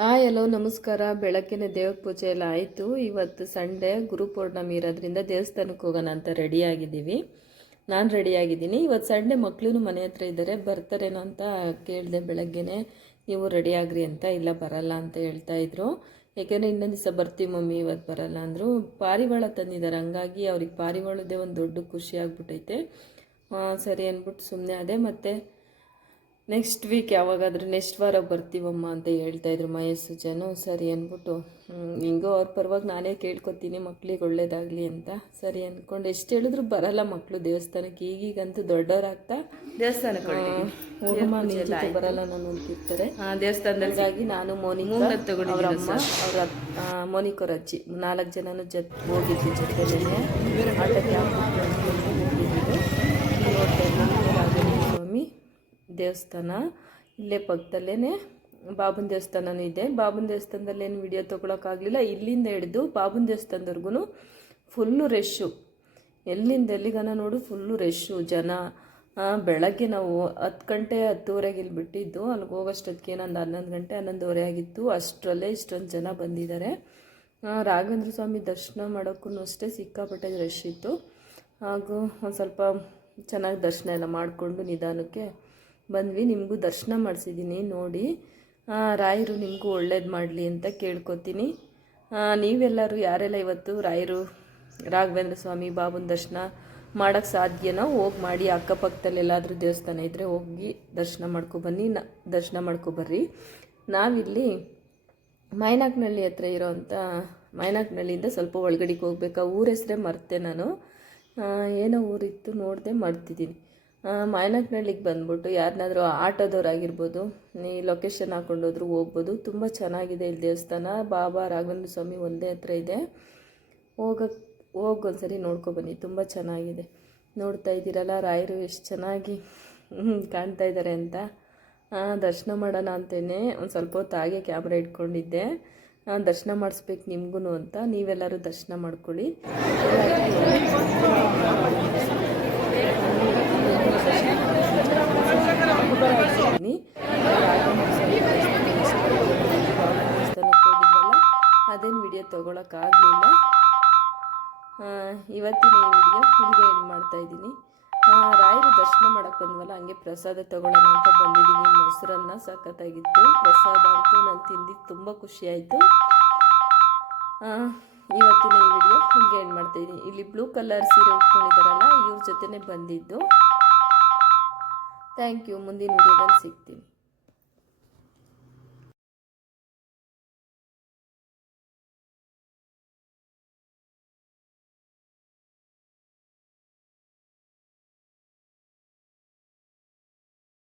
Hi, hello, ನಮಸ್ಕಾರ. ಬೆಳಗ್ಗೆನೆ ದೇವ್ರ ಪೂಜೆ ಎಲ್ಲ ಆಯಿತು. ಇವತ್ತು ಸಂಡೇ, ಗುರು ಪೌರ್ಣಮಿ ಇರೋದ್ರಿಂದ ದೇವಸ್ಥಾನಕ್ಕೆ ಹೋಗೋಣ ಅಂತ ರೆಡಿಯಾಗಿದ್ದೀವಿ. ನಾನು ರೆಡಿಯಾಗಿದ್ದೀನಿ. ಇವತ್ತು ಸಂಡೇ ಮಕ್ಕಳು ಮನೆ ಹತ್ರ ಇದ್ದಾರೆ. ಬರ್ತಾರೇನೋ ಅಂತ ಕೇಳಿದೆ ಬೆಳಗ್ಗೆನೆ. ನೀವು ರೆಡಿಯಾಗ್ರಿ ಅಂತ ಇಲ್ಲ, ಬರಲ್ಲ ಅಂತ ಹೇಳ್ತಾ ಇದ್ರು. ಯಾಕೆಂದರೆ ಇನ್ನೊಂದು ದಿವಸ ಬರ್ತೀವಿ ಮಮ್ಮಿ ಇವತ್ತು ಬರಲ್ಲ ಅಂದರು. ಪಾರಿವಾಳ ತಂದಿದ್ದಾರೆ. ಹಂಗಾಗಿ ಅವ್ರಿಗೆ ಪಾರಿವಾಳದೇ ಒಂದು ದೊಡ್ಡ ಖುಷಿ ಆಗ್ಬಿಟ್ಟೈತೆ ಸರಿ ಅಂದ್ಬಿಟ್ಟು ಸುಮ್ಮನೆ ಅದೇ ಮತ್ತು ನೆಕ್ಸ್ಟ್ ವೀಕ್ ಯಾವಾಗಾದರೂ ನೆಕ್ಸ್ಟ್ ವಾರ ಬರ್ತೀವಮ್ಮ ಅಂತ ಹೇಳ್ತಾ ಇದ್ರು ಮಹೇಶ್ ಜನ ಸರಿ ಅಂದ್ಬಿಟ್ಟು ಹಿಂಗೋ ಅವ್ರ ಪರವಾಗಿ ನಾನೇ ಕೇಳ್ಕೊತೀನಿ ಮಕ್ಳಿಗೆ ಒಳ್ಳೇದಾಗಲಿ ಅಂತ. ಸರಿ ಅಂದ್ಕೊಂಡು ಎಷ್ಟು ಹೇಳಿದ್ರು ಬರಲ್ಲ ಮಕ್ಕಳು ದೇವಸ್ಥಾನಕ್ಕೆ. ಈಗೀಗಂತೂ ದೊಡ್ಡವರಾಗ್ತಾ? ದೇವಸ್ಥಾನಕ್ಕೆ ಬರಲ್ಲ ನಾನು ಅಂತಿರ್ತಾರೆ. ದೇವಸ್ಥಾನದಲ್ಲಿ ಹಾಗಾಗಿ ನಾನು ಮೋನಿಕಾ ಅವ್ರ ಅಮ್ಮ ಅವ್ರ ಮೋನಿಕ್ ಅಜ್ಜಿ. ನಾಲ್ಕು ಜನನು ಜೊತೆ ಹೋಗಿದ್ವಿ ಜೊತೆ ಆಟಕ್ಕೆ ಹೋಗಿದ್ದು ನೋಡ್ತಾ ಇದ್ದೀನಿ ರಾಘವೇಂದ್ರ ಸ್ವಾಮಿ ದೇವಸ್ಥಾನ ಇಲ್ಲೇ ಪಕ್ಕದಲ್ಲೇ ಬಾಬನ ದೇವಸ್ಥಾನನೂ ಇದೆ. ಬಾಬನ ದೇವಸ್ಥಾನದಲ್ಲಿ ಏನು ವಿಡಿಯೋ ತೊಗೊಳಕ್ಕಾಗಲಿಲ್ಲ. ಇಲ್ಲಿಂದ ಹಿಡಿದು ಬಾಬನ ದೇವಸ್ಥಾನದವರೆಗೂ ಫುಲ್ಲು ರೆಶ್ಶು ಎಲ್ಲಿಂದ ಎಲ್ಲಿಗನ ನೋಡು ಫುಲ್ಲು ರಶ್ಶು ಜನ ಬೆಳಗ್ಗೆ ನಾವು ಹತ್ತು ಗಂಟೆ, ಹತ್ತುವರೆಗೆ ಇಲ್ಲಿ ಬಿಟ್ಟಿದ್ದು. ಅಲ್ಲಿಗೆ ಹೋಗೋಷ್ಟೊತ್ತಿಗೆ ಏನೊಂದು ಹನ್ನೊಂದು ಗಂಟೆ, ಹನ್ನೊಂದುವರೆ ಆಗಿತ್ತು. ಅಷ್ಟರಲ್ಲೇ ಇಷ್ಟೊಂದು ಜನ ಬಂದಿದ್ದಾರೆ. ರಾಘವೇಂದ್ರ ಸ್ವಾಮಿ ದರ್ಶನ ಮಾಡೋಕ್ಕೂ ಅಷ್ಟೇ ಸಿಕ್ಕಾಪಟ್ಟೆ ರಶ್ ಇತ್ತು. ಹಾಗೂ ಒಂದು ಸ್ವಲ್ಪ ಚೆನ್ನಾಗಿ ದರ್ಶನ ಎಲ್ಲ ಮಾಡಿಕೊಂಡು ನಿಧಾನಕ್ಕೆ ಬಂದ್ವಿ, ನಿಮಗೂ ದರ್ಶನ ಮಾಡಿಸಿದ್ದೀನಿ ನೋಡಿ. ರಾಯರು ನಿಮಗೂ ಒಳ್ಳೇದು ಮಾಡಲಿ ಅಂತ ಕೇಳ್ಕೊತೀನಿ. ನೀವೆಲ್ಲರೂ ಯಾರೆಲ್ಲ ಇವತ್ತು ರಾಯರು, ರಾಘವೇಂದ್ರ ಸ್ವಾಮಿ ಬಾಬುನ ದರ್ಶನ ಮಾಡೋಕ್ಕೆ ಸಾಧ್ಯನೋ ಹೋಗಿ ಮಾಡಿ ಅಕ್ಕಪಕ್ಕದಲ್ಲೆಲ್ಲಾದರೂ ದೇವಸ್ಥಾನ ಇದ್ದರೆ ಹೋಗಿ ದರ್ಶನ ಮಾಡ್ಕೊಬನ್ನಿ ನ, ದರ್ಶನ ಮಾಡ್ಕೊಬರ್ರಿ ನಾವಿಲ್ಲಿ ಮೈನಾಕ್ನಳ್ಳಿ ಹತ್ರ ಇರೋವಂಥ ಮೈನಾಕ್ನಳ್ಳಿಯಿಂದ ಸ್ವಲ್ಪ ಒಳಗಡೆಗೆ ಹೋಗ್ಬೇಕಾ? ಊರ ಹೆಸರೇ ಮರ್ತೆ ನಾನು. ಏನೋ ಊರಿತ್ತು ನೋಡಿದೆ ಮರ್ತಿದ್ದೀನಿ ಮೈನಾಕ್ನಳ್ಳಿಗೆ ಬಂದ್ಬಿಟ್ಟು ಯಾರನ್ನಾದ್ರೂ ಆಟೋದವ್ರಾಗಿರ್ಬೋದು, ಈ ಲೊಕೇಶನ್ ಹಾಕೊಂಡೋದ್ರು ಹೋಗ್ಬೋದು. ತುಂಬ ಚೆನ್ನಾಗಿದೆ ಇಲ್ಲಿ ದೇವಸ್ಥಾನ. ಬಾಬಾ ರಾಘವೇಂದ್ರ ಸ್ವಾಮಿ ಒಂದೇ ಹತ್ರ ಇದೆ. ಹೋಗಕ್ಕೆ ಹೋಗೊಂದ್ಸರಿ ನೋಡ್ಕೊಬನ್ನಿ ತುಂಬ ಚೆನ್ನಾಗಿದೆ. ನೋಡ್ತಾ ಇದ್ದೀರಲ್ಲ, ರಾಯರು ಎಷ್ಟು ಚೆನ್ನಾಗಿ ಕಾಣ್ತಾ ಇದ್ದಾರೆ ಅಂತ. ದರ್ಶನ ಮಾಡೋಣ ಅಂತೇನೆ. ಒಂದು ಸ್ವಲ್ಪ ಹೊತ್ತು ಹಾಗೆ ಕ್ಯಾಮ್ರಾ ಇಟ್ಕೊಂಡಿದ್ದೆ. ದರ್ಶನ ಮಾಡಿಸ್ಬೇಕು ನಿಮಗೂ ಅಂತ. ನೀವೆಲ್ಲರೂ ದರ್ಶನ ಮಾಡ್ಕೊಳ್ಳಿ. ತೊಗೊಳಕ್ಕಾಗಲಿಲ್ಲ. ಇವತ್ತಿನ ವಿಡಿಯೋ ಹೀಗೆ ಏನು ಮಾಡ್ತಾ ಇದ್ದೀನಿ. ರಾಯರು ದರ್ಶನ ಮಾಡಕ್ಕೆ ಬಂದ್ವಲ್ಲ, ಹಂಗೆ ಪ್ರಸಾದ ತಗೊಳ್ಳೋಣ ಅಂತ ಬಂದಿದ್ದೀನಿ ಮೊಸರನ್ನ ಸಖತ್ತಾಗಿತ್ತು, ಪ್ರಸಾದ ಅಂತೂ ನಾನು ತಿಂದಿದ್ದು ತುಂಬ ಖುಷಿಯಾಯಿತು ಇವತ್ತಿನ ಈ ವಿಡಿಯೋ ಹಿಂಗೆ ಏನು ಮಾಡ್ತಾ ಇದ್ದೀನಿ. ಇಲ್ಲಿ ಬ್ಲೂ ಕಲರ್ ಸೀರೆ ಉಟ್ಕೊಂಡಿದ್ದಾರಲ್ಲ, ಇವ್ರ ಜೊತೆನೇ ಬಂದಿದ್ದು. ಥ್ಯಾಂಕ್ ಯು ಮುಂದಿನ ವಿಡಿಯೋದಲ್ಲಿ ಸಿಗ್ತೀನಿ.